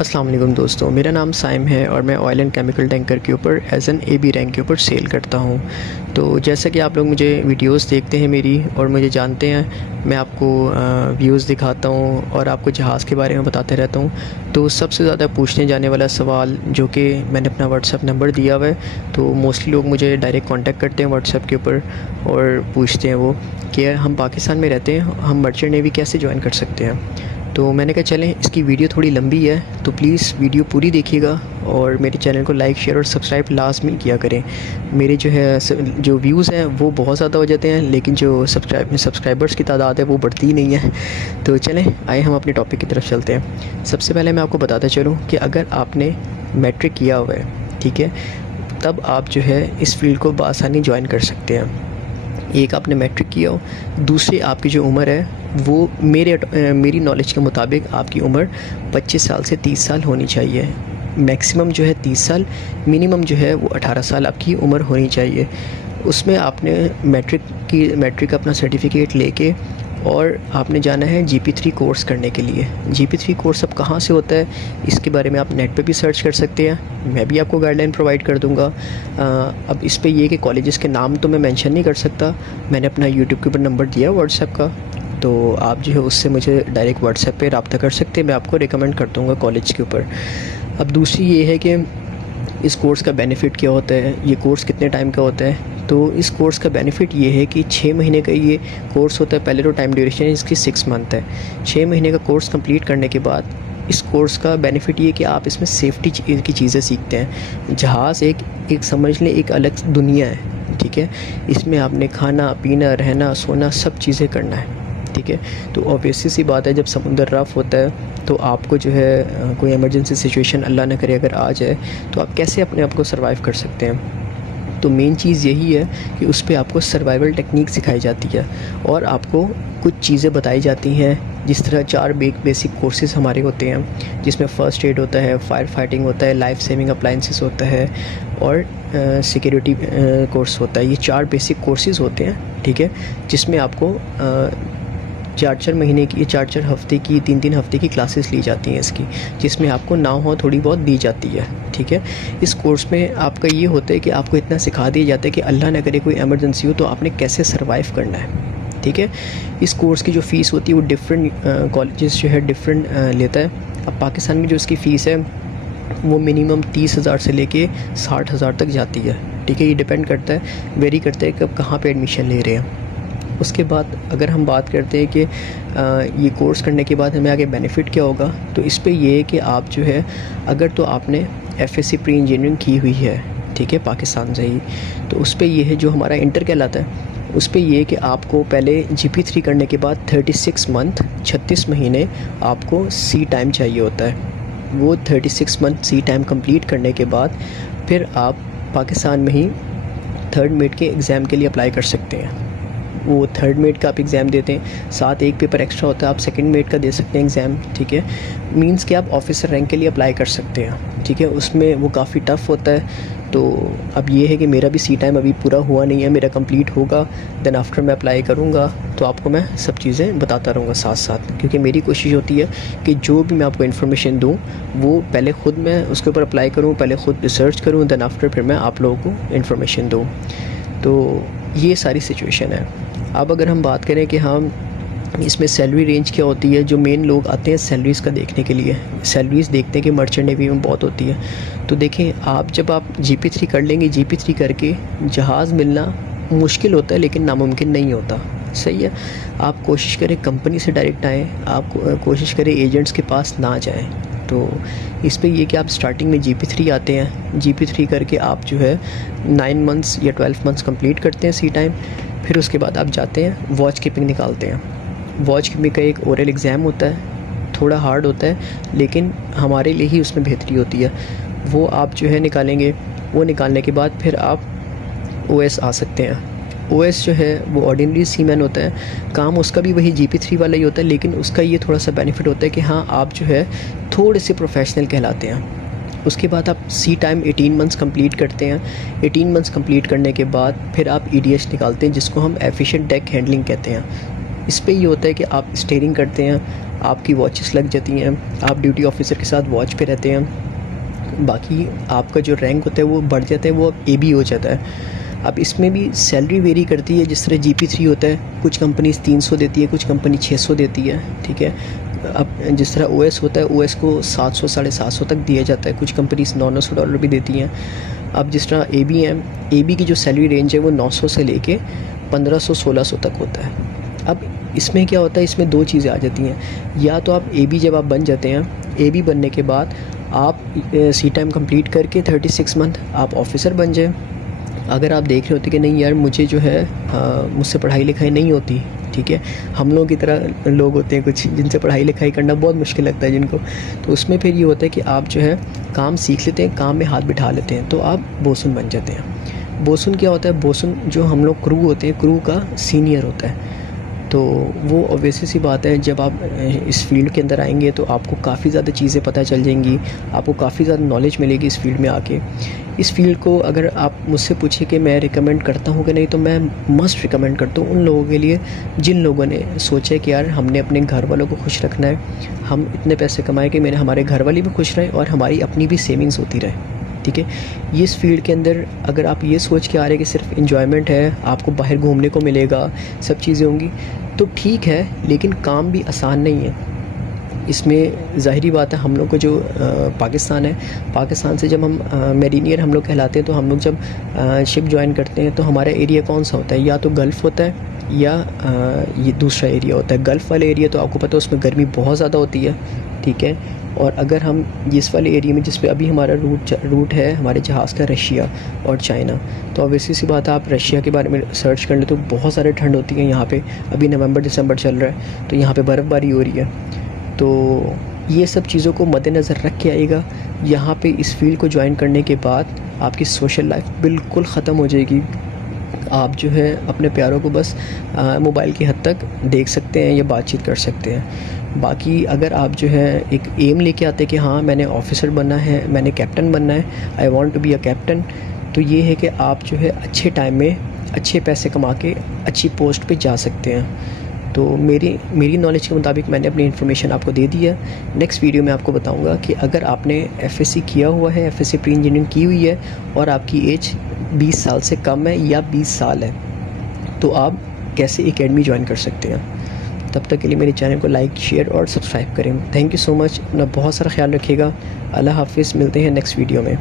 अस्सलाम वालेकुम दोस्तों, मेरा नाम साइम है और मैं ऑयल एंड केमिकल टैंकर के ऊपर एज़ एन एबी रैंक के ऊपर सेल करता हूँ। तो जैसा कि आप लोग मुझे वीडियोस देखते हैं मेरी और मुझे जानते हैं, मैं आपको व्यूज़ दिखाता हूँ और आपको जहाज़ के बारे में बताते रहता हूँ। तो सबसे ज़्यादा पूछने जाने वाला सवाल जो कि मैंने अपना व्हाट्सएप नंबर दिया हुआ है, तो मोस्टली लोग मुझे डायरेक्ट कॉन्टैक्ट करते हैं व्हाट्सएप के ऊपर और पूछते हैं वो कि हम पाकिस्तान में रहते हैं, हम मर्चेंट नेवी कैसे ज्वाइन कर सकते हैं। तो मैंने कहा चलें, इसकी वीडियो थोड़ी लंबी है तो प्लीज़ वीडियो पूरी देखिएगा और मेरे चैनल को लाइक शेयर और सब्सक्राइब लाजमी किया करें। मेरे जो व्यूज़ हैं वो बहुत ज़्यादा हो जाते हैं, लेकिन जो सब्सक्राइबर्स की तादाद है वो बढ़ती ही नहीं है। तो चलें, आए हम अपने टॉपिक की तरफ चलते हैं। सबसे पहले मैं आपको बताता चलूँ कि अगर आपने मैट्रिक किया हुआ है, ठीक है, तब आप जो है इस फील्ड को बआसानी ज्वाइन कर सकते हैं। एक आपने मैट्रिक किया हो, दूसरी आपकी जो उम्र है वो मेरी नॉलेज के मुताबिक आपकी उम्र 25 साल से 30 साल होनी चाहिए। मैक्सिमम जो है 30 साल, मिनिमम जो है वो 18 साल आपकी उम्र होनी चाहिए। उसमें आपने मैट्रिक अपना सर्टिफिकेट लेके और आपने जाना है GP3 कोर्स करने के लिए। GP3 कोर्स अब कहाँ से होता है, इसके बारे में आप नेट पे भी सर्च कर सकते हैं, मैं भी आपको गाइडलाइन प्रोवाइड कर दूँगा। अब इस पे ये कि कॉलेजेस के नाम तो मैं मेंशन नहीं कर सकता, मैंने अपना यूट्यूब के ऊपर नंबर दिया व्हाट्सएप का, तो आप जो है उससे मुझे डायरेक्ट व्हाट्सएप पे रब्ता कर सकते हैं, मैं आपको रिकमेंड कर दूँगा कॉलेज के ऊपर। अब दूसरी ये है कि इस कोर्स का बेनिफ़िट क्या होता है, ये कोर्स कितने टाइम का होता है। तो इस कोर्स का बेनिफ़िट ये है कि 6 महीने का ये कोर्स होता है। पहले तो टाइम ड्यूरेशन इसकी 6 मंथ है। 6 महीने का कोर्स कंप्लीट करने के बाद इस कोर्स का बेनिफ़िट ये है कि आप इसमें सेफ्टी की चीज़ें सीखते हैं। जहाज़ एक समझ लें एक अलग दुनिया है, ठीक है। इसमें आपने खाना पीना रहना सोना सब चीज़ें करना है, ठीक है। तो ऑब्वियसली सी बात है, जब समुंदर रफ़ होता है तो आपको जो है कोई इमरजेंसी सिचुएशन अल्लाह ना करे अगर आ जाए तो आप कैसे अपने आप को सर्वाइव कर सकते हैं। तो मेन चीज़ यही है कि उस पे आपको सर्वाइवल टेक्निक सिखाई जाती है और आपको कुछ चीज़ें बताई जाती हैं। जिस तरह 4 बेसिक कोर्सेज़ हमारे होते हैं, जिसमें फ़र्स्ट एड होता है, फायर फाइटिंग होता है, लाइफ सेविंग अप्लाइंसेस होता है और सिक्योरिटी कोर्स होता है। ये 4 बेसिक कोर्सेज़ होते हैं, ठीक है, जिसमें आपको 4-4 महीने की 4-4 हफ़्ते की 3-3 हफ़्ते की क्लासेस ली जाती हैं इसकी, जिसमें आपको नाव हो थोड़ी बहुत दी जाती है, ठीक है। इस कोर्स में आपका ये होता है कि आपको इतना सिखा दिया जाता है कि अल्लाह ना करे कोई इमरजेंसी हो तो आपने कैसे सर्वाइव करना है, ठीक है। इस कोर्स की जो फ़ीस होती है वो डिफरेंट कॉलेजेस जो है डिफरेंट लेता है। अब पाकिस्तान में जो इसकी फ़ीस है वो मिनिमम 30,000 से लेके 60,000 तक जाती है, ठीक है। ये डिपेंड करता है, वेरी करता है कि आप कहाँ पे एडमिशन ले रहे हैं। उसके बाद अगर हम बात करते हैं कि ये कोर्स करने के बाद हमें आगे बेनिफ़िट क्या होगा, तो इस पे ये है कि आप जो है अगर तो आपने FSC प्री इंजीनियरिंग की हुई है, ठीक है, पाकिस्तान से ही, तो उस पे ये है जो हमारा इंटर कहलाता है, उस पे ये है कि आपको पहले GP3 करने के बाद 36 मंथ 36 महीने आपको सी टाइम चाहिए होता है। वो 36 मंथ सी टाइम कंप्लीट करने के बाद फिर आप पाकिस्तान में ही थर्ड मेट के एग्ज़ाम के लिए अप्लाई कर सकते हैं। वो थर्ड मेट का आप एग्ज़ाम देते हैं, साथ एक पेपर एक्स्ट्रा होता है, आप सेकंड मेट का दे सकते हैं एग्ज़ाम, ठीक है। मींस कि आप ऑफिसर रैंक के लिए अप्लाई कर सकते हैं, ठीक है। उसमें वो काफ़ी टफ़ होता है। तो अब ये है कि मेरा भी सी टाइम अभी पूरा हुआ नहीं है, मेरा कंप्लीट होगा, देन आफ्टर मैं अप्लाई करूँगा तो आपको मैं सब चीज़ें बताता रहूँगा साथ साथ, क्योंकि मेरी कोशिश होती है कि जो भी मैं आपको इन्फॉर्मेशन दूँ वो पहले ख़ुद मैं उसके ऊपर अप्लाई करूँ, पहले ख़ुद रिसर्च करूँ, देन आफ्टर फिर मैं आप लोगों को इन्फॉर्मेशन दूँ। तो ये सारी सिचुएशन है। अब अगर हम बात करें कि हम इसमें सैलरी रेंज क्या होती है, जो मेन लोग आते हैं सैलरीज़ का देखने के लिए, सैलरीज़ देखते हैं कि मर्चेंट नेवी में बहुत होती है। तो देखें, आप जब आप GP3 कर लेंगे, GP3 करके जहाज़ मिलना मुश्किल होता है लेकिन नामुमकिन नहीं होता, सही है। आप कोशिश करें कंपनी से डायरेक्ट आएँ, आप कोशिश करें एजेंट्स के पास ना जाएँ। तो इस पे ये कि आप स्टार्टिंग में GP3 आते हैं, GP3 करके आप जो है 9 मंथ्स या 12 मंथ्स कंप्लीट करते हैं सी टाइम। फिर उसके बाद आप जाते हैं वॉच कीपिंग निकालते हैं। वॉच कीपिंग का एक ओरल एग्ज़ाम होता है, थोड़ा हार्ड होता है लेकिन हमारे लिए ही उसमें बेहतरी होती है। वो आप जो है निकालेंगे, वो निकालने के बाद फिर आप OS आ सकते हैं। OS जो है वो ऑर्डिनरी सीमैन होता है, काम उसका भी वही GP3 वाला ही होता है, लेकिन उसका ये थोड़ा सा बेनिफिट होता है कि हाँ आप जो है थोड़े से प्रोफेशनल कहलाते हैं। उसके बाद आप सी टाइम 18 मंथ्स कंप्लीट करते हैं। 18 मंथ्स कंप्लीट करने के बाद फिर आप EDH निकालते हैं, जिसको हम एफिशिएंट डेक हैंडलिंग कहते हैं। इस पे ये होता है कि आप स्टीयरिंग करते हैं, आपकी वॉचेस लग जाती हैं, आप ड्यूटी ऑफिसर के साथ वॉच पे रहते हैं। बाकी आपका जो रैंक होता है वो बढ़ जाता है, वो AB हो जाता है। अब इसमें भी सैलरी वेरी करती है, जिस तरह GP3 होता है, कुछ कंपनीज़ 300 देती है, कुछ कंपनी 600 देती है, ठीक है। अब जिस तरह OS होता है, OS को 700 750 तक दिया जाता है, कुछ कंपनीज़ $900 भी देती हैं। अब जिस तरह AB है, AB की जो सैलरी रेंज है वो 900 से लेके 1500-1600 तक होता है। अब इसमें क्या होता है, इसमें दो चीज़ें आ जाती हैं। या तो आप AB जब आप बन जाते हैं, AB बनने के बाद आप सी टाइम कंप्लीट करके 36 मंथ आप ऑफिसर बन जाए। अगर आप देख रहे होते कि नहीं यार मुझे जो है मुझसे पढ़ाई लिखाई नहीं होती, ठीक है, हम लोगों की तरह लोग होते हैं कुछ जिनसे पढ़ाई लिखाई करना बहुत मुश्किल लगता है जिनको, तो उसमें फिर ये होता है कि आप जो है काम सीख लेते हैं, काम में हाथ बिठा लेते हैं, तो आप बोसुन बन जाते हैं। बोसुन क्या होता है, बोसुन जो हम लोग क्रू होते हैं, क्रू का सीनियर होता है। तो वो ऑब्वियसली सी बात है, जब आप इस फील्ड के अंदर आएंगे तो आपको काफ़ी ज़्यादा चीज़ें पता चल जाएंगी, आपको काफ़ी ज़्यादा नॉलेज मिलेगी इस फील्ड में आके। इस फील्ड को अगर आप मुझसे पूछे कि मैं रिकमेंड करता हूँ कि नहीं, तो मैं मस्ट रिकमेंड करता हूँ उन लोगों के लिए जिन लोगों ने सोचा है कि यार हमने अपने घर वालों को खुश रखना है, हम इतने पैसे कमाएं कि मेरे हमारे घर वाले भी खुश रहें और हमारी अपनी भी सेविंग्स होती रहे, ठीक है। ये इस फील्ड के अंदर अगर आप ये सोच के आ रहे हैं कि सिर्फ इन्जॉयमेंट है, आपको बाहर घूमने को मिलेगा, सब चीज़ें होंगी, तो ठीक है, लेकिन काम भी आसान नहीं है। इसमें ज़ाहिरी बात है, हम लोग को जो पाकिस्तान है, पाकिस्तान से जब हम मैरीनियर हम लोग कहलाते हैं, तो हम लोग जब शिप ज्वाइन करते हैं तो हमारा एरिया कौन सा होता है, या तो गल्फ़ होता है या ये दूसरा एरिया होता है। गल्फ़ वाले एरिया तो आपको पता है उसमें गर्मी बहुत ज़्यादा होती है, ठीक है। और अगर हम इस वाले एरिया में जिस पे अभी हमारा रूट है हमारे जहाज़ का, रशिया और चाइना, तो ऑब्वियसली सी बात है आप रशिया के बारे में सर्च कर ले तो बहुत सारे ठंड होती है यहाँ पे। अभी नवंबर दिसंबर चल रहा है तो यहाँ पे बर्फ़बारी हो रही है। तो ये सब चीज़ों को मद्देनज़र रख के आइएगा। यहाँ पे इस फील्ड को ज्वाइन करने के बाद आपकी सोशल लाइफ बिल्कुल ख़त्म हो जाएगी। आप जो है अपने प्यारों को बस मोबाइल की हद तक देख सकते हैं या बातचीत कर सकते हैं। बाकी अगर आप जो है एक एम लेके आते हैं कि हाँ मैंने ऑफिसर बनना है, मैंने कैप्टन बनना है, I want to be a captain, तो ये है कि आप जो है अच्छे टाइम में अच्छे पैसे कमा के अच्छी पोस्ट पे जा सकते हैं। तो मेरी नॉलेज के मुताबिक मैंने अपनी इन्फॉर्मेशन आपको दे दी है। नेक्स्ट वीडियो में आपको बताऊंगा कि अगर आपने FSC किया हुआ है, FSC प्री इंजीनियरिंग की हुई है और आपकी एज 20 साल से कम है या 20 साल है, तो आप कैसे एकेडमी ज्वाइन कर सकते हैं। तब तक के लिए मेरे चैनल को लाइक, शेयर और सब्सक्राइब करें। Thank you so much. अपना बहुत सारा ख्याल रखिएगा। अल्लाह हाफिज़। मिलते हैं नेक्स्ट वीडियो में।